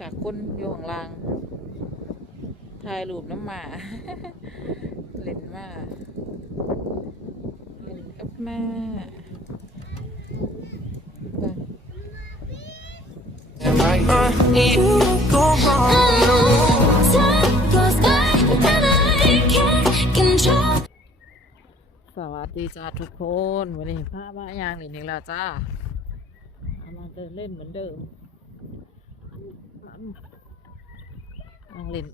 จากคนอยู่ข้างล่างถ่ายรูปน้ำหมาเล่นมาเล่นกับหมาเบิ่ง Am I uh, you go wrong? Time goes by and I can't control สวัสดีจ้าทุกคน วันนี้พาบ้ายางเล่นอีกแล้วจ้ามาเดินเล่นเหมือนเดิม ยางเล่น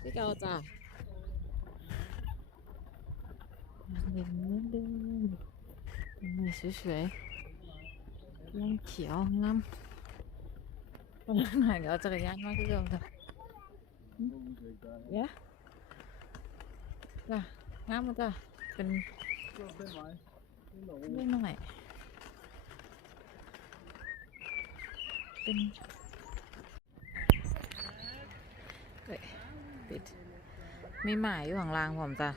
ที่เกาจ้ายางเล่นเหมือนเดิมต้นไม้สวยๆยังเขียวงามวันหน่อยก็เอาจักรยานมาคือเดิมจ้ะเยอะจ้ะงามมาจ้ะเป็นเล่นหน่อยเป็นเฮ้ย ปิด มีหมายอยู่ข้างล่างผมจ้ะ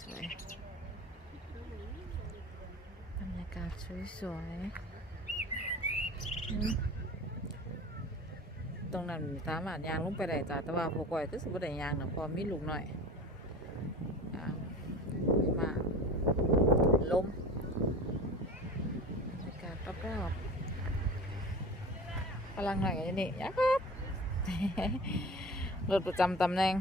สวยบรรยากาศสวยๆอืมตรงนั้นสามารถยางลงไปได้จ้ะแต่ว่าพวกก้อยก็สุดได้ยางนะพอมีลูกหน่อยยางมาลมบรรยากาศรอบๆพลังหน่อยกันนี่ยัก รถประจำตำแหน่ง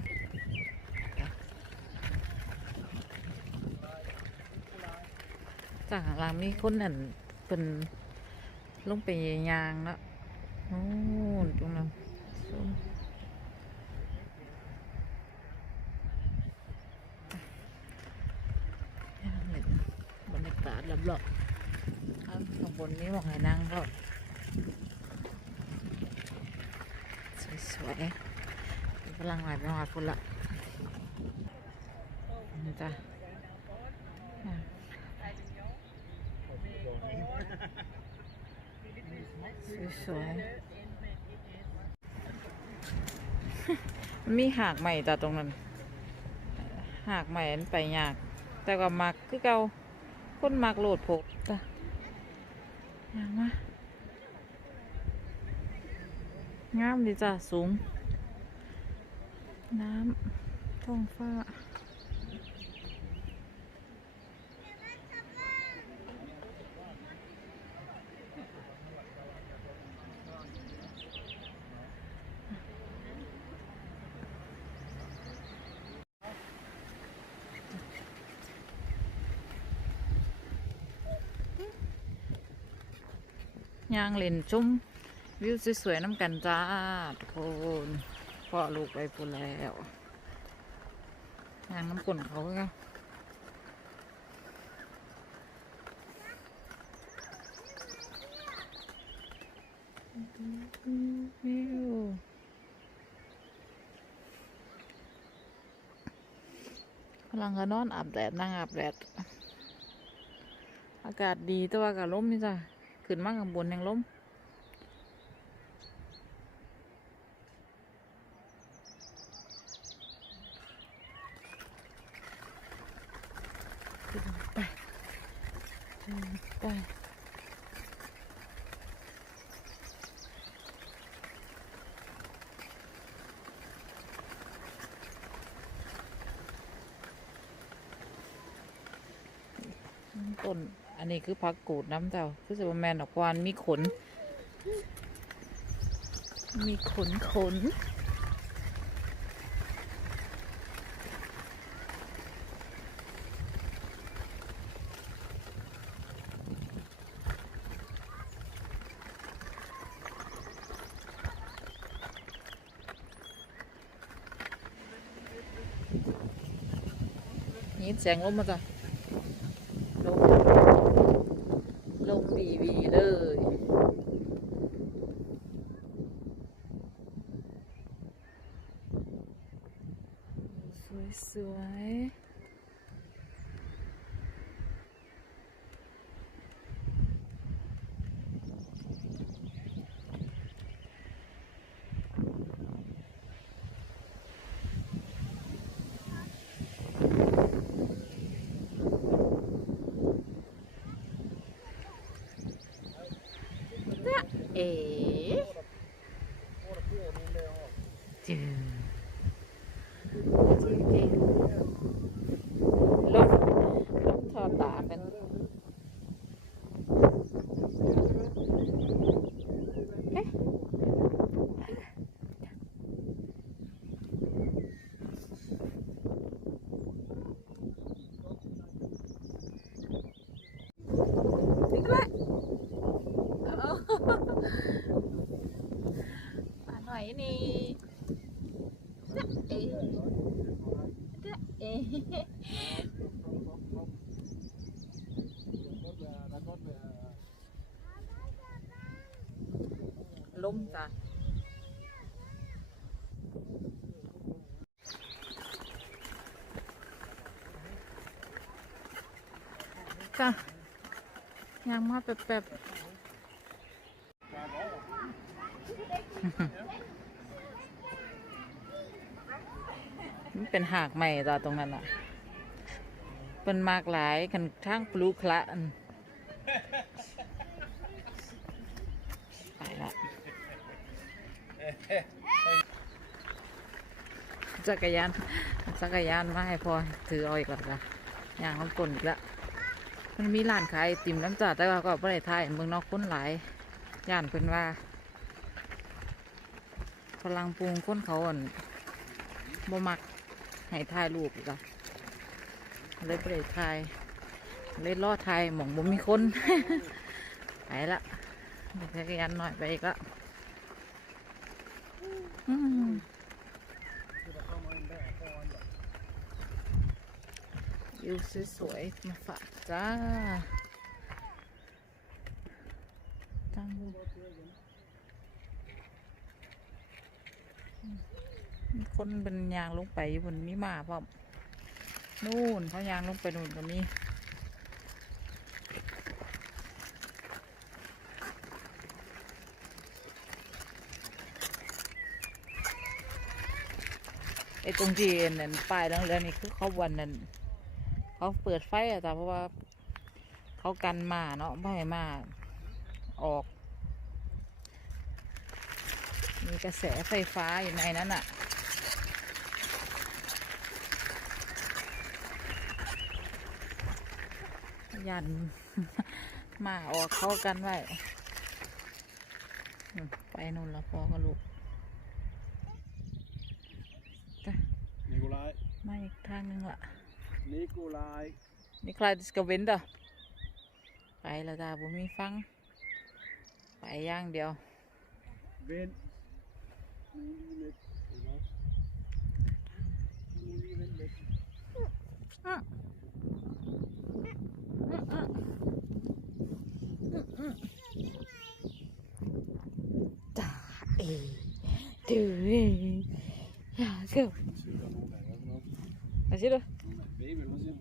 จากข้างหลังมีคนนั่นเป็นลงไปยางแล้วโอ้ตรงนั้นส้มยางเล่นบรรยากาศรอบๆข้างบนนี้มองให้นั่งก็ สวยกำลังไหลไปหาคุณละนี่จ้ะสวยๆมีหากใหม่จ้ะตรงนั้น หากใหม่อันไปยาก แต่ก็มักคือเก่าคนมักโหลดโผกจ้ะยางมา งามดีจ้ะสูง น้ำท้องฟ้าย่างเล่นจุ้ม วิวสวยๆน้ำกันจ้าทุกคนพ่อลูกไปพูนแล้วย่างน้ำกลนเขาก็วิวกำลังก็นอนอาบแดดนั่งอาบแดดอากาศดีแต่ว่าอากาศลมนี่จ้ะขึ้นมากข้างบนยังล้มขึ้นไปขึ้นไป ต้น อันนี้คือผักกูดน้ำเจ้าคือสบแมนดอกวานมีขน มีขนขน นี่เสียงลมมาจ้ะลงลงวีวีเลย เอ๋จืด ล้มจ้ะจ้ะยังมาแป๊บๆมันเป็นหากใหม่จ้ะตรงนั้นอะเป็นมากหลายคันทั้งปลูกละอันไปละ จักรยานจักรยานมาให้พอถือเอาอีกแล้วจ้ะย่างมันกลนอีกแล้วมันมีร้านขายไอติมน้ำจ่าแต่ว่าก็ไม่ได้ทายเมืองนอกคนหลายย่านเพิ่นว่าพลังปรุงคนเขาอ่อนบ่มักให้ถ่ายรูปอีกแล้วเลยไม่ได้ถ่ายเลยรอถ่ายหมองบ่มีคนไปละจักรยานหน่อยไปอีกละอืม วิวสวยๆมาฝากจ้าตั้งดูมีคนเป็นยางลงไปบนมีหมาพอมนู่นเขายางลงไปนู่นก็มีไอ้ตรงที่นั่นป้ายนั่นเรือนี่คือเขาวันนั้น เขาเปิดไฟอะจ้ะเพราะว่า เขากันหมาเนาะไม่ให้หมาออก มีกระแสไฟฟ้าอยู่ในนั้นอะยันหมาออกเข้ากันไว้อืมไปนู่นแล้วพอก็ลูกจ้ะ Nikolaj. มาอีกทางหนึงละ Nikolaj. นี่ใครดิสกเวนเดอร์ไปแล้วจ้าผมมีฟัง ไปอย่างเดียว Vent. Nu lige lidt. Ikke også? Nu lige vent lidt. จ้าเอดูเออยาเก็ Se, der er nogen, der er oppe nok. มาสิดู Baby, hvad siger du?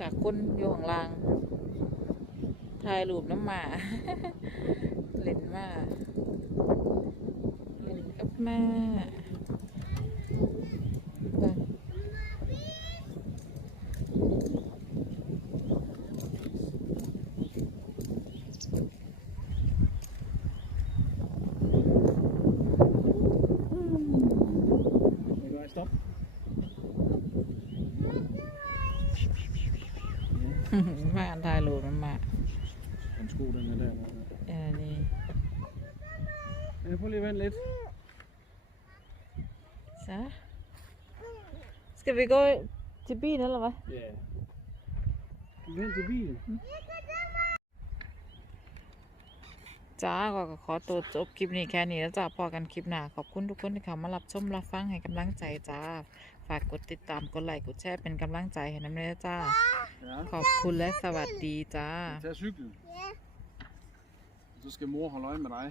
จากคนอยู่ข้างล่างถ่ายรูปน้ำหมาเล่นมาเล่นกับหมาเบิ่ง Nikolaj, stop. มาถ่ายรูปน้ำหมา Den sko, den er der. เออนี่ Ja, prøv lige at vente lidt. Så. Skal vi gå til bilen, eller hvad? Ja. Vent til bilen. จ้าก็ขอตัวจบคลิปนี้แค่นี้แล้วจ้าพอกันคลิปหน้าขอบคุณทุกคนที่เข้ามารับชมรับฟังให้กำลังใจจ้า ฝากกดติดตามกดไลค์กดแชร์เป็นกำลังใจให้น้ำเนื้อจ้า Ja. ขอบคุณและสวัสดีจ้า Tag cyklen. Så skal mor holde øje med dig.